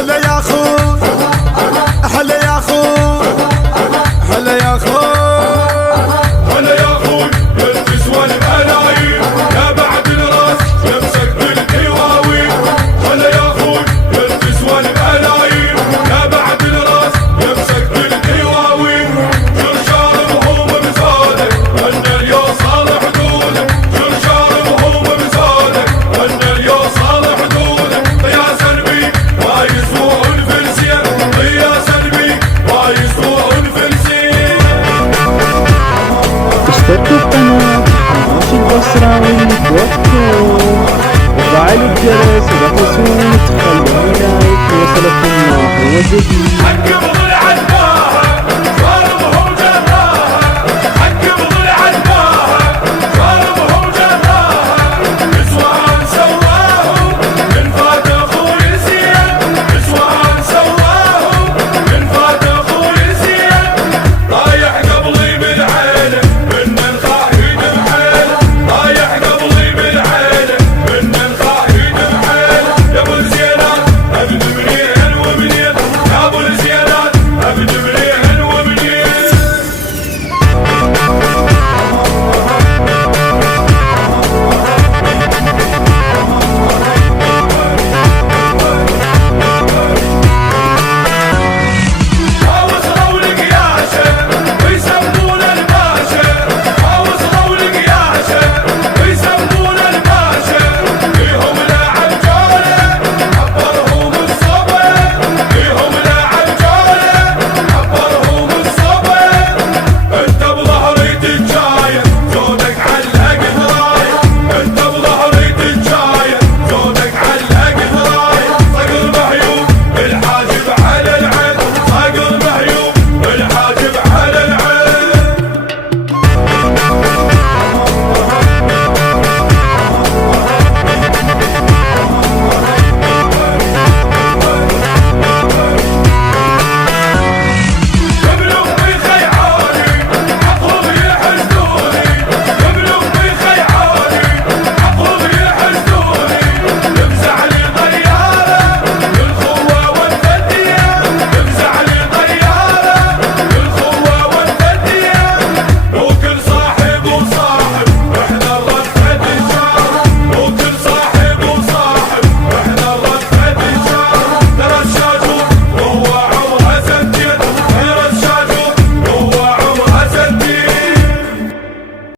هلا يا اخوي هلا يا اخوي هلا يا اخوي هلا يا اخوي يا تسوى الملايين يا بعد الراس نفسك بالدواوين. هلا يا اخوي يا تسوى الملايين يا بعد الراس نفسك بالدواوين. شرشار مهوم بزادك ان اليوصل حدودك. شرشار مهوم بزادك ان اليوصل حدودك. يا سلبي ما يسوون فلسين يا سلبي ما يسوون فلسين. اشتركوا بقناة راشد بصراوي وتوكلوا وفعلوا الجرس ولا تنسون تخلوا لايك ليصلكم ما هو جديد.